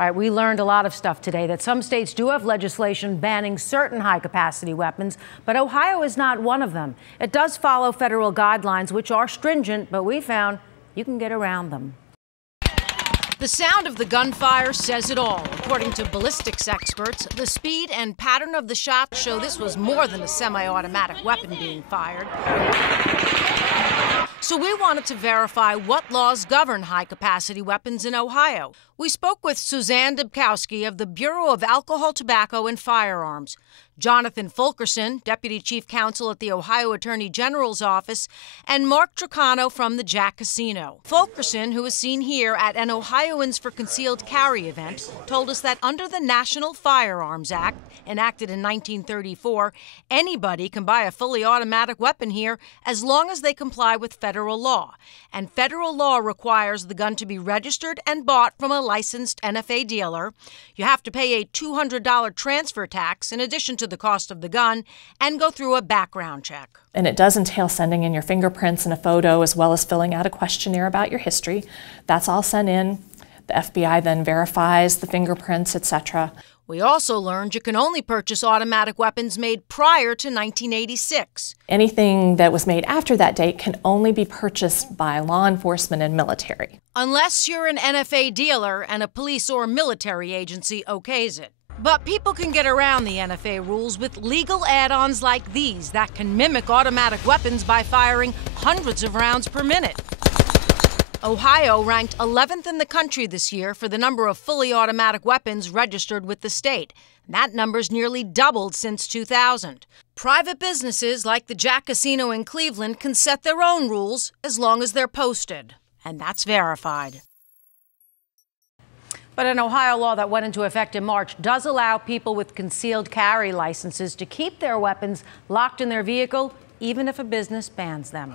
All right, we learned a lot of stuff today, that some states do have legislation banning certain high-capacity weapons, but Ohio is not one of them. It does follow federal guidelines, which are stringent, but we found you can get around them. The sound of the gunfire says it all. According to ballistics experts, the speed and pattern of the shots show this was more than a semi-automatic weapon being fired. So we wanted to verify what laws govern high-capacity weapons in Ohio. We spoke with Suzanne Dubkowski of the Bureau of Alcohol, Tobacco, and Firearms, Jonathan Fulkerson, Deputy Chief Counsel at the Ohio Attorney General's Office, and Mark Tricano from the Jack Casino. Fulkerson, who is seen here at an Ohioans for Concealed Carry event, told us that under the National Firearms Act, enacted in 1934, anybody can buy a fully automatic weapon here as long as they comply with federal law. And federal law requires the gun to be registered and bought from a licensed NFA dealer. You have to pay a $200 transfer tax in addition to the cost of the gun and go through a background check. And it does entail sending in your fingerprints and a photo, as well as filling out a questionnaire about your history. That's all sent in. The FBI then verifies the fingerprints, etc. We also learned you can only purchase automatic weapons made prior to 1986. Anything that was made after that date can only be purchased by law enforcement and military. Unless you're an NFA dealer and a police or military agency okays it. But people can get around the NFA rules with legal add-ons like these that can mimic automatic weapons by firing hundreds of rounds per minute. Ohio ranked 11th in the country this year for the number of fully automatic weapons registered with the state. That number's nearly doubled since 2000. Private businesses like the Jack Casino in Cleveland can set their own rules as long as they're posted. And that's verified. But an Ohio law that went into effect in March does allow people with concealed carry licenses to keep their weapons locked in their vehicle, even if a business bans them.